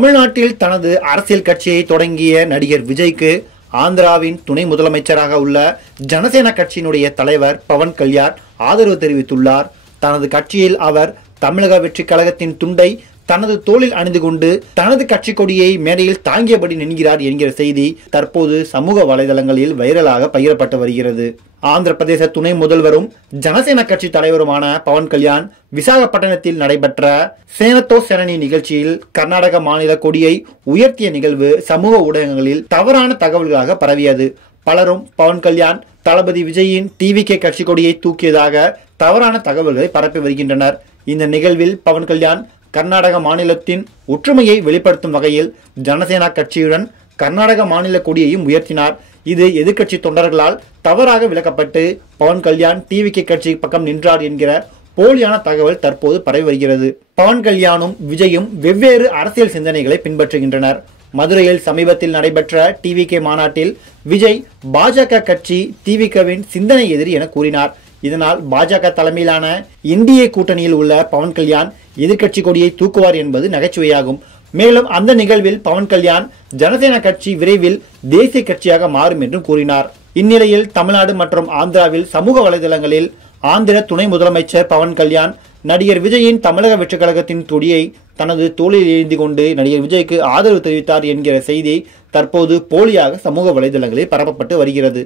தமிழ்நாட்டில் தனது அரசியல் கட்சியை தொடங்கிய நடிகர் விஜய்க்கு ஆந்திராவின் துணை முதலமைச்சராக உள்ள ஜனசேனா கட்சியினுடைய தலைவர் பவன் கல்யாண் ஆதரவு தெரிவித்துள்ளார். தனது கட்சியில் அவர் தமிழக வெற்றி கழகத்தின் துண்டை தனது தோளில் அணிந்து கொண்டு தனது கட்சி கொடியை மேடையில் தாங்கியபடி நிற்கிறார் என்கிற செய்தி தற்போது சமூக வலைதளங்களில் வைரலாக பகிரப்பட்டு வருகிறது. ஆந்திர பிரதேச துணை முதல்வரும் ஜனசேனா கட்சி தலைவருமான பவன் கல்யாண் விசாகப்பட்டினத்தில் நடைபெற்ற சேனத்தோ சேனனி நிகழ்ச்சியில் கர்நாடக மாநில கொடியை உயர்த்திய நிகழ்வு சமூக ஊடகங்களில் தவறான தகவல்களாக பரவியது. பலரும் பவன் கல்யாண் தளபதி விஜயின் டிவிகே கட்சி கொடியை தூக்கியதாக தவறான தகவல்களை பரப்பி வருகின்றனர். இந்த நிகழ்வில் பவன் கல்யாண் கர்நாடக மாநிலத்தின் ஒற்றுமையை வெளிப்படுத்தும் வகையில் ஜனசேனா கட்சியுடன் கர்நாடக மாநில கொடியையும் உயர்த்தினார். இது எதிர்க்கட்சி தொண்டர்களால் தவறாக விளக்கப்பட்டு பவன் கல்யாண் டிவிகே கட்சி பக்கம் நின்றார் என்கிற போலியான தகவல் தற்போது பரவி வருகிறது. பவன் கல்யாணும் விஜயும் வெவ்வேறு அரசியல் சிந்தனைகளை பின்பற்றுகின்றனர். மதுரையில் சமீபத்தில் நடைபெற்ற டிவிகே மாநாட்டில் விஜய் பாஜக கட்சி டிவிகேவின் சிந்தனை எதிரி என கூறினார். இதனால் பாஜக தலைமையிலான இந்திய கூட்டணியில் உள்ள பவன் கல்யாண் எதிர்க்கட்சி கொடியை தூக்குவார் என்பது நகைச்சுவையாகும். மேலும் அந்த நிகழ்வில் பவன் கல்யாண் ஜனசேனா கட்சி விரைவில் தேசிய கட்சியாக மாறும் என்றும் கூறினார். இந்நிலையில் தமிழ்நாடு மற்றும் ஆந்திராவில் சமூக வலைதளங்களில் ஆந்திர துணை முதலமைச்சர் பவன் கல்யாண் நடிகர் விஜயின் தமிழக வெற்றி கழகத்தின் கொடியை தனது தோளில் ஏந்தி கொண்டு நடிகர் விஜய்க்கு ஆதரவு தெரிவித்தார் என்கிற செய்தி தற்போது போலியாக சமூக வலைதளங்களில் பரப்பப்பட்டு வருகிறது.